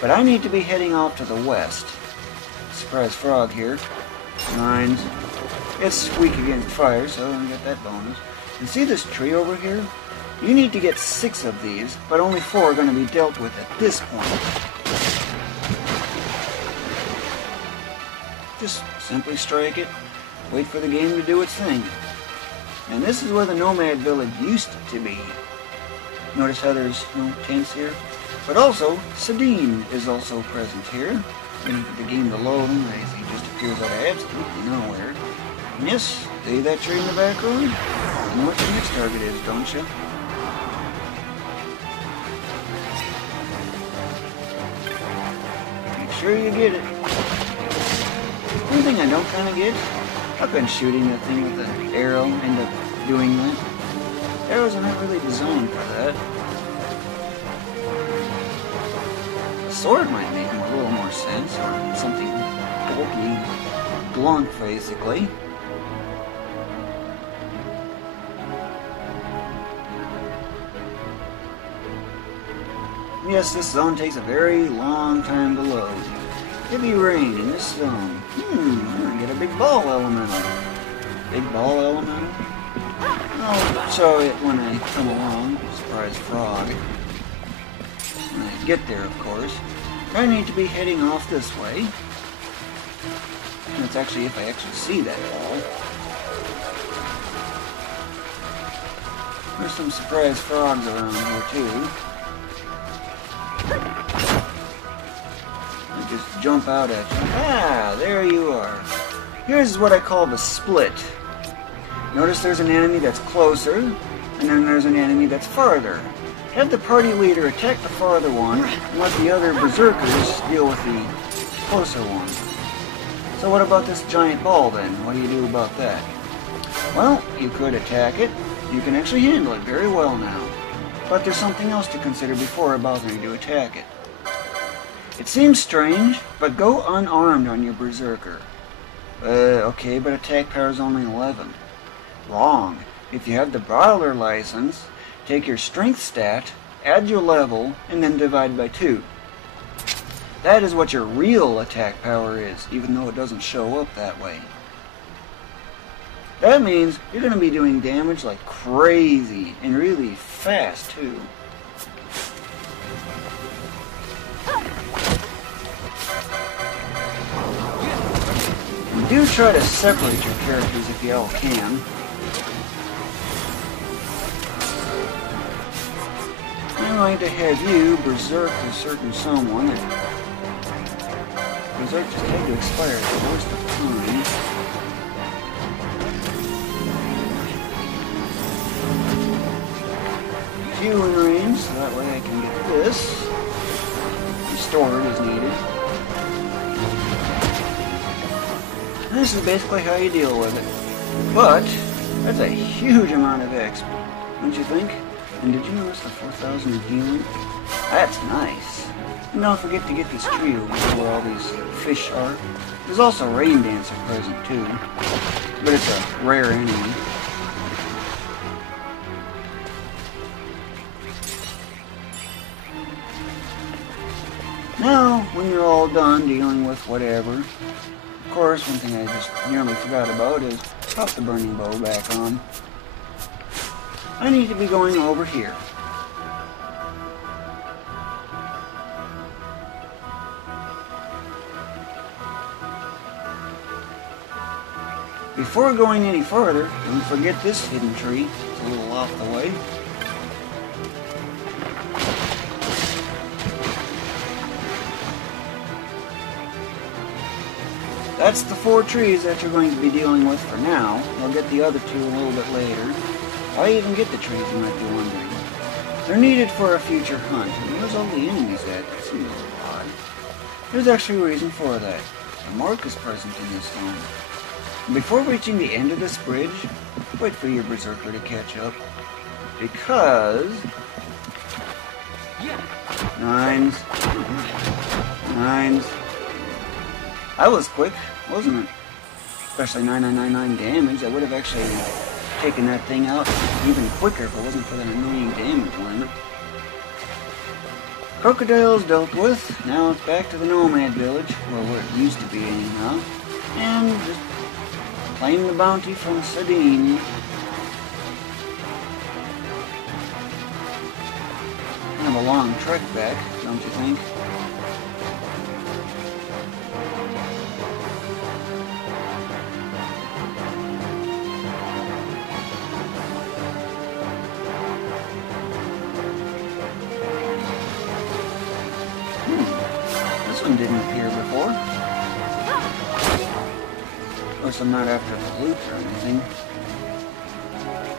But I need to be heading off to the west. Surprise frog here. 9s. It's weak against fire, so I get that bonus. And see this tree over here? You need to get 6 of these, but only 4 are going to be dealt with at this point. Just simply strike it, wait for the game to do its thing. And this is where the nomad village used to be. Notice how there's no tents here? But also, Sedine is also present here. Waiting for the game to load, and he just appears out of absolutely nowhere. And yes, see that tree in the background? You know what your next target is, don't you? Make sure you get it. One thing I don't kind of get, how can shooting that thing with an arrow end up doing that? Arrows are not really designed for that. A sword might make a little more sense, or something bulky, blunt, basically. Yes, this zone takes a very long time to load. Heavy rain in this zone. I'm gonna get a big ball elemental. Big ball elemental? I'll show it when I come along. Surprise frog. When I get there, of course. I need to be heading off this way. That's actually if I actually see that ball. There's some surprise frogs around here too. I just jump out at you. Ah, there you are. Here's what I call the split. Notice there's an enemy that's closer, and then there's an enemy that's farther. Have the party leader attack the farther one, and let the other berserkers deal with the closer one. So what about this giant ball then? What do you do about that? Well, you could attack it. You can actually handle it very well now. But there's something else to consider before bothering to attack it. It seems strange, but go unarmed on your berserker. Okay, but attack power is only 11. Wrong. If you have the brawler license, take your strength stat, add your level, and then divide by 2. That is what your real attack power is, even though it doesn't show up that way. That means you're going to be doing damage like crazy, and really fast too. And do try to separate your characters if you all can. I'm going to have you berserk a certain someone. Berserk just had to expire at the worst of time. Few in range, so that way I can get this restored as needed. And this is basically how you deal with it. But that's a huge amount of XP, don't you think? And did you notice the 4,000 of healing? That's nice. And don't forget to get this tree over here where all these fish are. There's also a rain dancer present too, but it's a rare enemy. Now, when you're all done dealing with whatever, of course, one thing I just nearly forgot about is pop the burning bow back on. I need to be going over here. Before going any further, don't forget this hidden tree. It's a little off the way. That's the 4 trees that you're going to be dealing with for now. We'll get the other 2 a little bit later. Why even get the trees, you might be wondering. They're needed for a future hunt. And where's all the enemies at? That seems a little odd. There's actually a reason for that. A mark is present in this zone. And before reaching the end of this bridge, wait for your berserker to catch up. Because... 9s. 9s. That was quick, wasn't it? Especially 9999 damage. I would have actually taken that thing out even quicker if it wasn't for that annoying damage limit. Croakadile's dealt with. Now it's back to the nomad village, or what it used to be anyhow, and just claim the bounty from Sardine. Kind of a long trek back, don't you think? This one didn't appear before. Of course, I'm not after the loot or anything.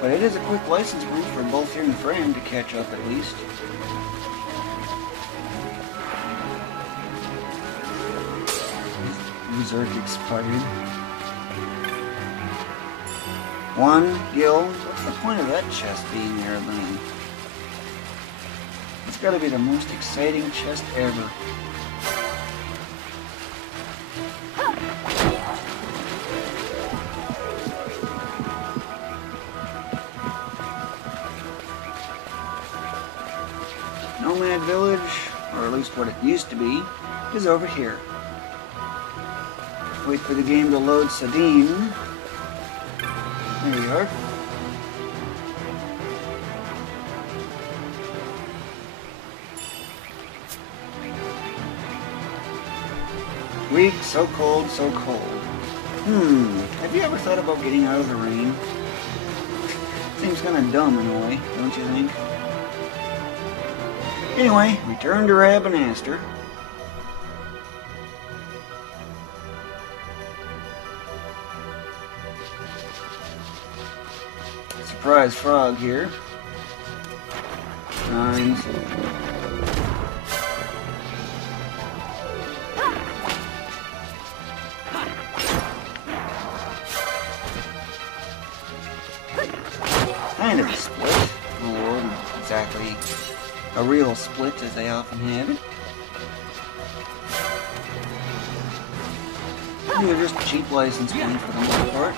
But it is a quick license move for both here and Fran to catch up at least. Berserker expired. 1 gil. What's the point of that chest being there, then? It's gotta be the most exciting chest ever. Nomad village, or at least what it used to be, is over here. Wait for the game to load Sardine. There we are. Weak, so cold, so cold. Have you ever thought about getting out of the rain? Seems kind of dumb in a way, don't you think? Anyway, return to Rabanastre. Surprise frog here. Nines. Kind of a split. Or exactly a real split as they often have it. These are just cheap license points for the most part.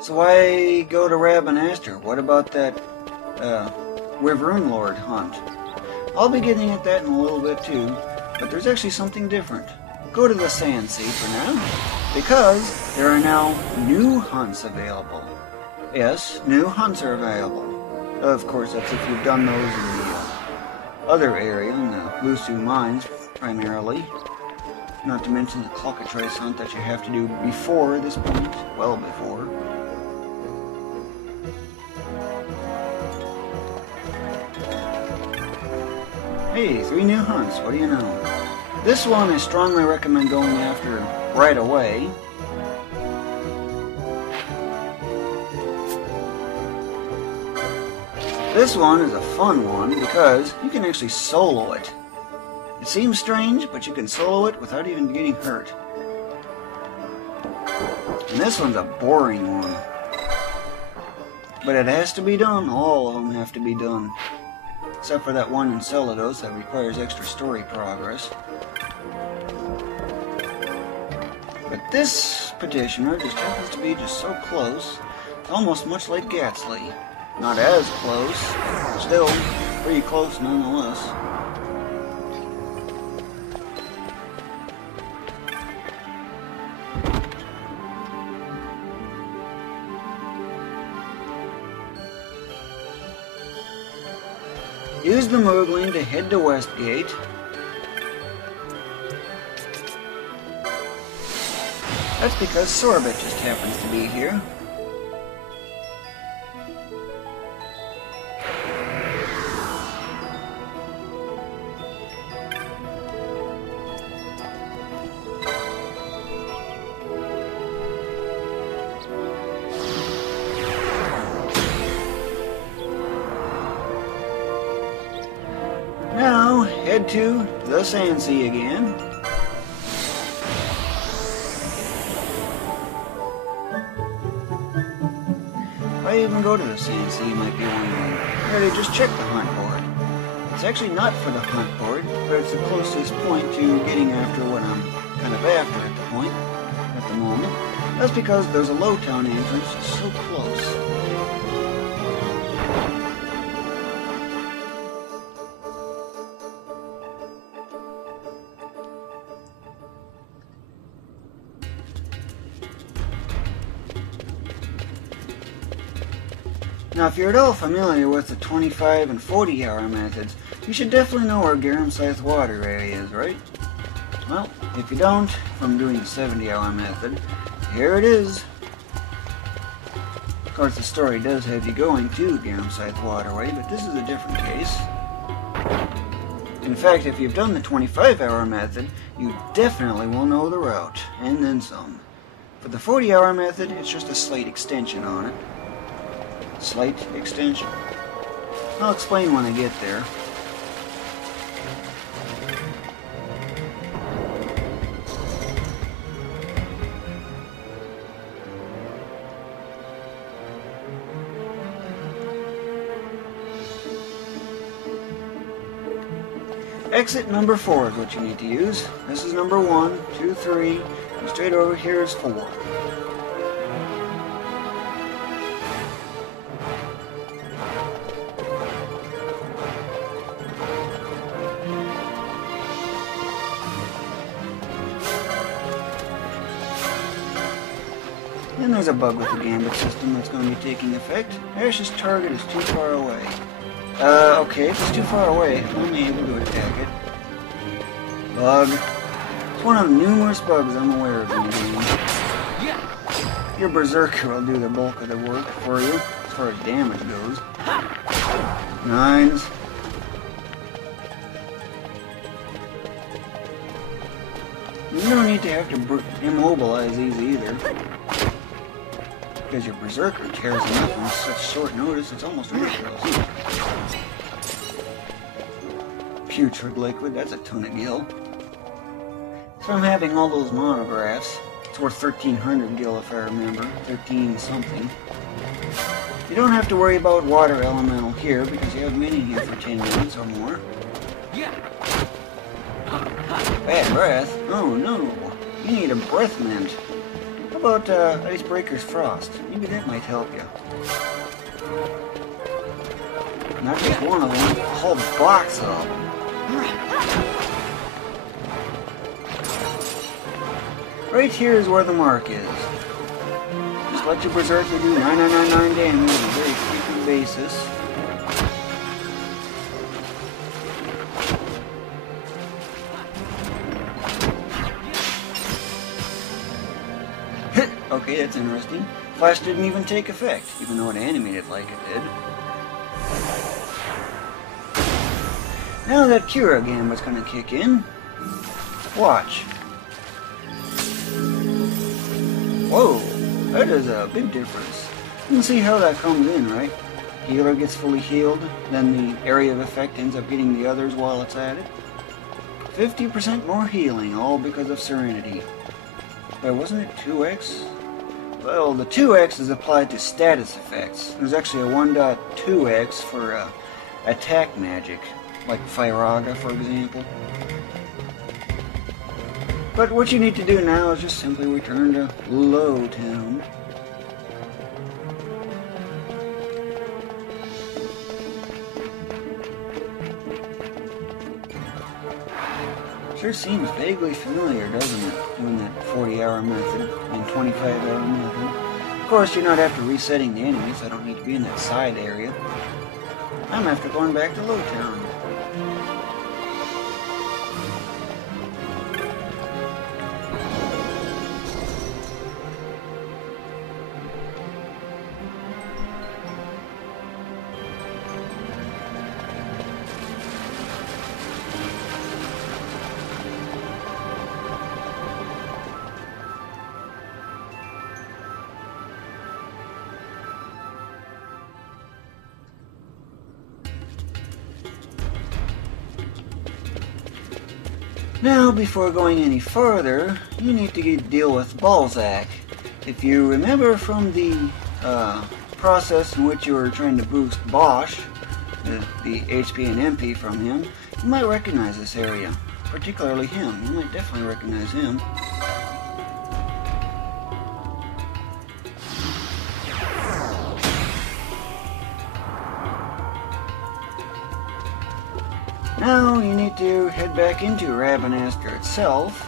So why go to Rabanastre? What about that Wyvern Lord hunt? I'll be getting at that in a little bit too, but there's actually something different. Go to the Sand Sea for now, because there are now new hunts available. Yes, new hunts are available. Of course, that's if you've done those in the other area, in the Lusu mines primarily. Not to mention the Croakadile hunt that you have to do before this point, well before. Hey, 3 new hunts, what do you know? This one I strongly recommend going after right away. This one is a fun one because you can actually solo it. It seems strange, but you can solo it without even getting hurt. And this one's a boring one. But it has to be done, all of them have to be done. Except for that one in Celados that requires extra story progress. But this petitioner just happens to be just so close, it's almost much like Gatsley. Not as close, still pretty close nonetheless. Use the Moogling to head to Westgate. That's because Sorbet just happens to be here. Now, head to the Sand Sea again. Why even go to the Sand Sea, you might be wondering. Really, just check the hunt board. It's actually not for the hunt board, but it's the closest point to getting after what I'm kind of after at the moment. That's because there's a low town entrance so close. Now, if you're at all familiar with the 25 and 40 hour methods, you should definitely know where Garum Scythe water area is, right? Well, if you don't, from doing the 70 hour method, here it is. Of course, the story does have you going to Garum Scythe waterway, but this is a different case. In fact, if you've done the 25 hour method, you definitely will know the route, and then some. For the 40 hour method, it's just a slight extension on it. Slight extension. I'll explain when I get there. Exit number 4 is what you need to use. This is number 1, 2, 3, and straight over here is 4. And there's a bug with the gambit system that's going to be taking effect. Ash's target is too far away. Okay, if it's too far away, I'm only able to attack it. Bug. It's one of numerous bugs I'm aware of in the game. Your berserker will do the bulk of the work for you, as far as damage goes. 9s. You don't need to have to immobilize these either, because your berserker tears them up on such short notice, it's almost ridiculous. Putrid liquid, that's a ton of gil. From having all those monographs, it's worth 1,300 gil if I remember, 13 something. You don't have to worry about water elemental here, because you have many here for 10 minutes or more. Bad breath? Oh no, you need a breath mint. How about Icebreaker's Frost? Maybe that might help you. Not just one of them, a whole box of them. Right here is where the mark is. Just let your berserker do 9999 damage on a very frequent basis. Okay, that's interesting. Flash didn't even take effect, even though it animated like it did. Now that Cura Gambit's gonna kick in. Watch. Whoa, that is a big difference. You can see how that comes in, right? Healer gets fully healed, then the area of effect ends up getting the others while it's at it. 50% more healing, all because of Serenity. But wasn't it 2x? Well, the 2x is applied to status effects. There's actually a 1.2x for attack magic, like Firaga, for example. But what you need to do now is just simply return to Low Town. Sure seems vaguely familiar, doesn't it? Doing that 40-hour method and 25-hour method. Of course, you're not after resetting the enemies. I don't need to be in that side area. I'm after going back to Low Town. Now, before going any further, you need to deal with Balzac. If you remember from the process in which you were trying to boost Bosch, the HP and MP from him, you might recognize this area. Particularly him. You might definitely recognize him. Now you need to head back into Rabanastre itself.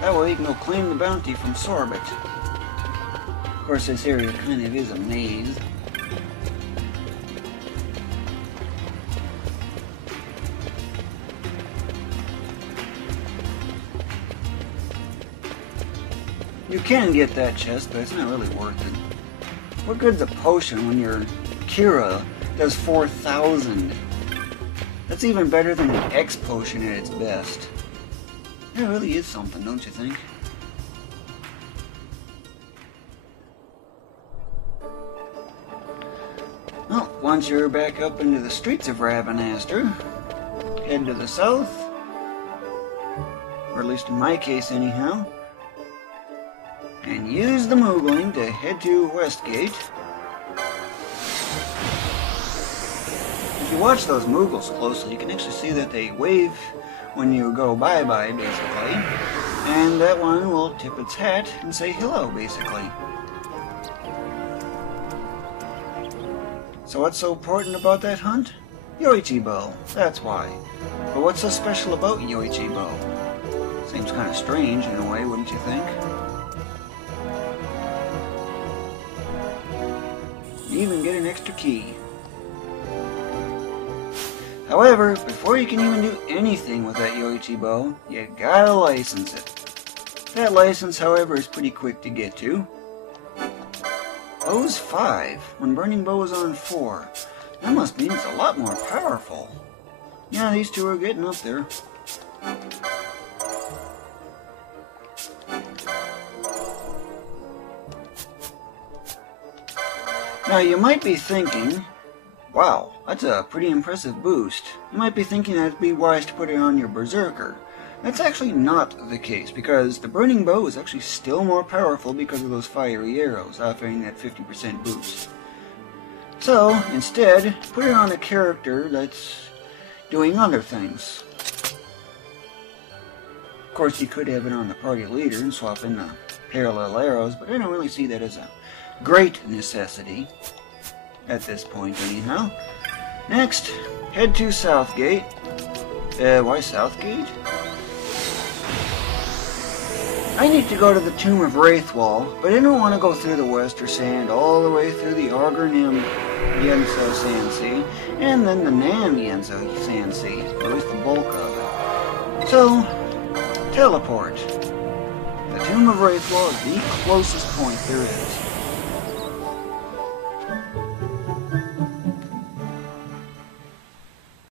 That way you can go claim the bounty from Sorbet. Of course, this area kind of is a maze. You can get that chest, but it's not really worth it. What good's a potion when your Kira does 4,000? That's even better than an X potion at its best. That really is something, don't you think? Well, once you're back up into the streets of Rabanastre, head to the south, or at least in my case anyhow, and use the Moogling to head to Westgate. If you watch those Moogles closely, you can actually see that they wave when you go bye-bye, basically. And that one will tip its hat and say hello, basically. So what's so important about that hunt? Yoichi bow, that's why. But what's so special about Yoichi bow? Seems kind of strange in a way, wouldn't you think? You even get an extra key. However, before you can even do anything with that Yoichi bow, you gotta license it. That license, however, is pretty quick to get to. Bow's 5, when burning bow is on 4. That must mean it's a lot more powerful. Yeah, these two are getting up there. Now you might be thinking, wow, that's a pretty impressive boost. You might be thinking that it'd be wise to put it on your berserker. That's actually not the case, because the burning bow is actually still more powerful because of those fiery arrows, offering that 50% boost. So, instead, put it on a character that's doing other things. Of course, you could have it on the party leader and swap in the parallel arrows, but I don't really see that as a great necessity at this point anyhow. Next, head to Southgate. Why Southgate? I need to go to the Tomb of Wraithwall, but I don't want to go through the Wester Sand all the way through the Argornim Yenso Sand Sea, and then the Nam Yenso Sand Sea, or at least the bulk of it. So, teleport. The Tomb of Wraithwall is the closest point there is.